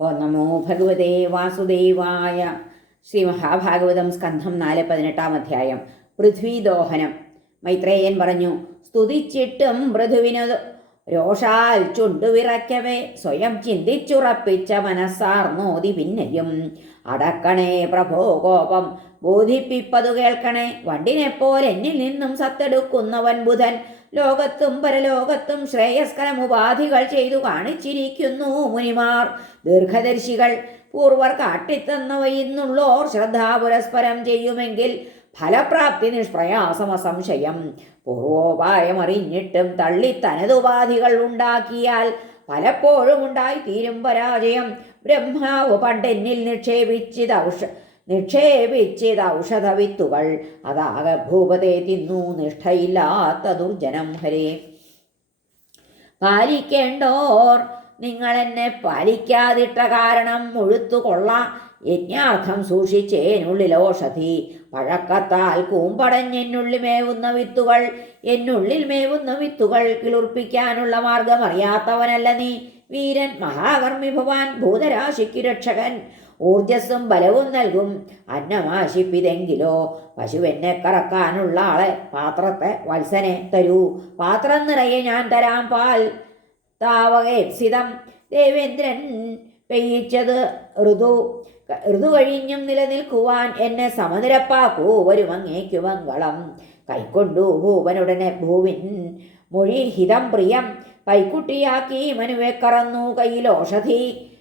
ഓ നമോ ഭഗവതേ വാസുദേവായ ശ്രീ മഹാഭാഗവതം സ്കന്ധം നാല് പതിനെട്ടാം അധ്യായം. പൃഥ്വിദോഹനം. മൈത്രേയൻ പറഞ്ഞു സ്തുതിച്ചിട്ടും പൃഥുവിനു രോഷാൽ ചുണ്ടുവിറയ്ക്കവേ സ്വയം ചിന്തിച്ചുറപ്പിച്ച മനസ്സാർന്നോതി പിന്നെയും. അടക്കണേ പ്രഭോ കോപം ബോധിപ്പിപ്പതു കേൾക്കണേ വണ്ടിനെപ്പോലെ എന്നിൽ നിന്നും സത്തെടുക്കുന്നവൻ ബുധൻ ലോകത്തും പരലോകത്തും ശ്രേയസ്കരം ഉപാധികൾ ചെയ്തു കാണിച്ചിരിക്കുന്നു മുനിമാർ. ദീർഘദർശികൾ പൂർവർ കാട്ടിത്തന്നവയിന്നുള്ളോർ ശ്രദ്ധാപുരസ്പരം ചെയ്യുമെങ്കിൽ ഫലപ്രാപ്തി നിഷ്പ്രയാസമ സംശയം പൂർവോപായം അറിഞ്ഞിട്ടും തള്ളി തനതുപാധികൾ ഉണ്ടാക്കിയാൽ പലപ്പോഴും ഉണ്ടായി തീരും പരാജയം. ബ്രഹ്മാവ് പണ്ടെന്നിൽ നിക്ഷേപിച്ചിത് ഔഷ നിക്ഷേപിച്ചിത് ഔഷധവിത്തുകൾ. അതാകെ ഭൂപതേ തിന്നു നിഷ്ഠയില്ലാത്ത ദുർജനം ഹരേ. പാലിക്കേണ്ടോർ നിങ്ങൾ എന്നെ പാലിക്കാതിട്ട കാരണം മുഴുത്തു കൊള്ള. യജ്ഞാർത്ഥം സൂക്ഷിച്ചേനുള്ളിൽ ഔഷധി. പഴക്കത്താൽ കൂമ്പടഞ്ഞെന്നുള്ളിൽ മേവുന്ന വിത്തുകൾ. എന്നുള്ളിൽ മേവുന്ന വിത്തുകൾ കിളുർപ്പിക്കാനുള്ള മാർഗമറിയാത്തവനല്ല നീ. വീരൻ മഹാകർമ്മി ഭവാൻ ഭൂതരാശിക്കു രക്ഷകൻ. ഊർജസ്സും ബലവും നൽകും. അന്നമാശിപ്പിതെങ്കിലോ പശുവെന്നെ കറക്കാനുള്ള ആളെ പാത്രത്തെ വത്സനെ തരൂ. പാത്രം നിറയെ ഞാൻ തരാം പാൽ. താവകേപ്സിതം ദേവേന്ദ്രൻ പെയ്യിച്ചത് ഋതു. ഋതു കഴിഞ്ഞും നിലനിൽക്കുവാൻ എന്നെ സമനിരപ്പാക്കൂ. ഒരു മങ്ങേക്കു മംഗളം. കൈക്കൊണ്ടു ഭൂവനുടനെ ഭൂവിൻ മൊഴി ഹിതം പ്രിയം. കൈക്കുട്ടിയാക്കി മനുവെ കറന്നു വിദ്വാൻമാർ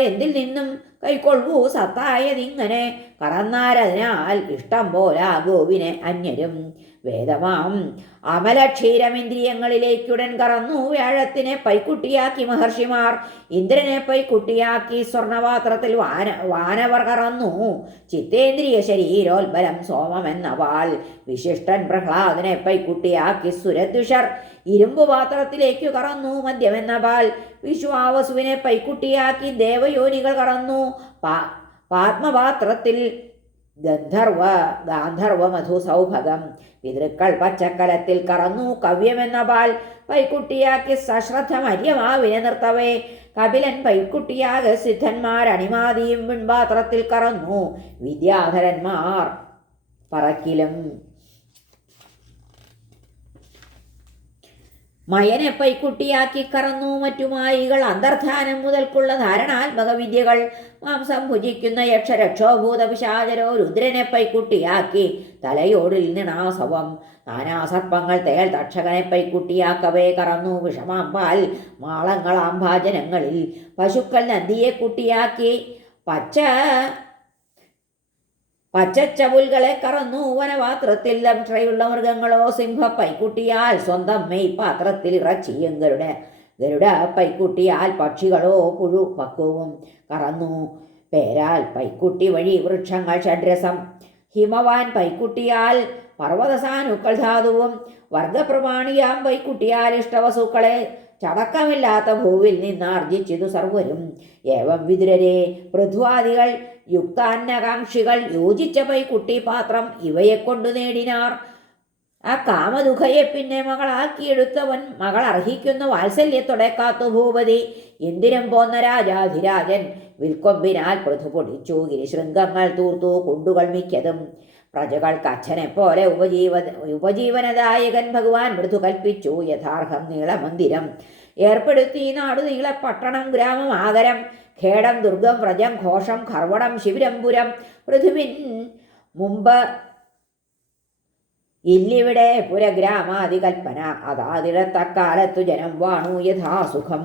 എന്തിൽ നിന്നും? കൈക്കൊള്ളൂ സത്തായതിങ്ങനെ. കറന്നാരതിനാൽ ഇഷ്ടം പോലാ ഗോവിനെ അന്യരും. വേദമാം. അമലക്ഷീരമിന്ദ്രിയങ്ങളിലേക്കുടൻ കറന്നു വ്യാഴത്തിനെ പൈക്കുട്ടിയാക്കി മഹർഷിമാർ. ഇന്ദ്രനെ പൈക്കുട്ടിയാക്കി സ്വർണപാത്രത്തിൽ വാന വാനവർ കറന്നു. ചിത്തേന്ദ്രിയ ശരീരോത്ബലം സോമമെന്ന വാൾ വിശിഷ്ടൻ പ്രഹ്ലാദനെ പൈക്കുട്ടിയാക്കി സുരദ്വിഷർ. ഇരുമ്പു പാത്രത്തിലേക്കു കറന്നു മദ്യമെന്ന പാൽ വിശ്വാവസുവിനെ പൈക്കുട്ടിയാക്കി ദേവയോനികൾ കറന്നു. പാത്മപാത്രത്തിൽ ഗന്ധർവ ഗാന്ധർവ മധു സൗഭഗം. പിതൃക്കൾ പച്ചക്കലത്തിൽ കറന്നു കവ്യമെന്ന പാൽ പൈക്കുട്ടിയാക്കി സശ്രദ്ധ മര്യമാവിനെ നിർത്തവേ. കപിലൻ പൈക്കുട്ടിയാകെ സിദ്ധന്മാർ അണിമാതിയും വിൺപാത്രത്തിൽ കറന്നു. വിദ്യാധരന്മാർ പറക്കിലും മയനെ പൈക്കുട്ടിയാക്കി കറന്നു മറ്റുമായികൾ അന്തർധാനം മുതൽക്കുള്ള ധാരണാത്മക വിദ്യകൾ മാംസം ഭുജിക്കുന്ന യക്ഷരക്ഷോഭൂത പിശാചരോ രുദ്രനെ പൈക്കുട്ടിയാക്കി തലയോടിൽ നിണാസവം. നാനാസർപ്പങ്ങൾ തേൽ തക്ഷകനെ പൈക്കുട്ടിയാക്കവേ കറന്നു വിഷമാമ്പാൽ മാളങ്ങളാംഭാജനങ്ങളിൽ പശുക്കൾ നന്ദിയെ കുട്ടിയാക്കി പച്ച പച്ചച്ചവുൽകളെ കറന്നു. വനപാത്രത്തിൽ ലക്ഷയുള്ള മൃഗങ്ങളോ സിംഹ പൈക്കുട്ടിയാൽ സ്വന്തം മെയ് പാത്രത്തിൽ ഇറച്ചിയും ഗരുഡ ഗരുഡ പൈക്കുട്ടിയാൽ പക്ഷികളോ പുഴു പക്വവും കറന്നു. പേരാൽ പൈക്കുട്ടി വഴി വൃക്ഷങ്ങൾ ഷഡ്രസം ഹിമവാൻ പൈക്കുട്ടിയാൽ പർവതസാനുക്കൾ ധാതുവും വർഗപ്രമാണിയാം പൈക്കുട്ടിയാൽ ഇഷ്ടവസുക്കളെ ചടക്കമില്ലാത്ത ഭൂവിൽ നിന്ന് ആർജിച്ചിതു സർവരും. ഏവം വിതുരരെ പൃഥ്വാദികൾ യുക്താന്നകാംക്ഷികൾ യോജിച്ച പൈക്കുട്ടി പാത്രം ഇവയെ കൊണ്ടു നേടിനാർ. ആ കാമദുഖയെ പിന്നെ മകളാക്കിയെടുത്തവൻ മകൾ അർഹിക്കുന്ന വാത്സല്യത്തോടെ കാത്തു ഭൂപതി. ഇന്ദിരം പോന്ന രാജാധിരാജൻ വിൽക്കൊമ്പിനാൽ പൃഥു പൊടിച്ചു ഗിരിശൃംഗങ്ങൾ തൂർത്തു കുണ്ടുകൾ മിക്കതും പ്രജകൾക്ക് അച്ഛനെ പോലെ ഉപജീവ ഉപജീവനദായകൻ ഭഗവാൻ മൃദു കൽപ്പിച്ചു യഥാർഹം നീളമന്ദിരം. ഏർപ്പെടുത്തി നാട് നീള പട്ടണം ഗ്രാമം ആകരം ഖേടം ദുർഗം വ്രജം ഘോഷം കർവടം ശിവരംപുരം പൃഥുവിൻ മുമ്പ് ഇല്ലിവിടെ പുരഗ്രാമാതികൽപ്പന അതാതിടത്തക്കാലത്തു ജനം വാണു യഥാസുഖം.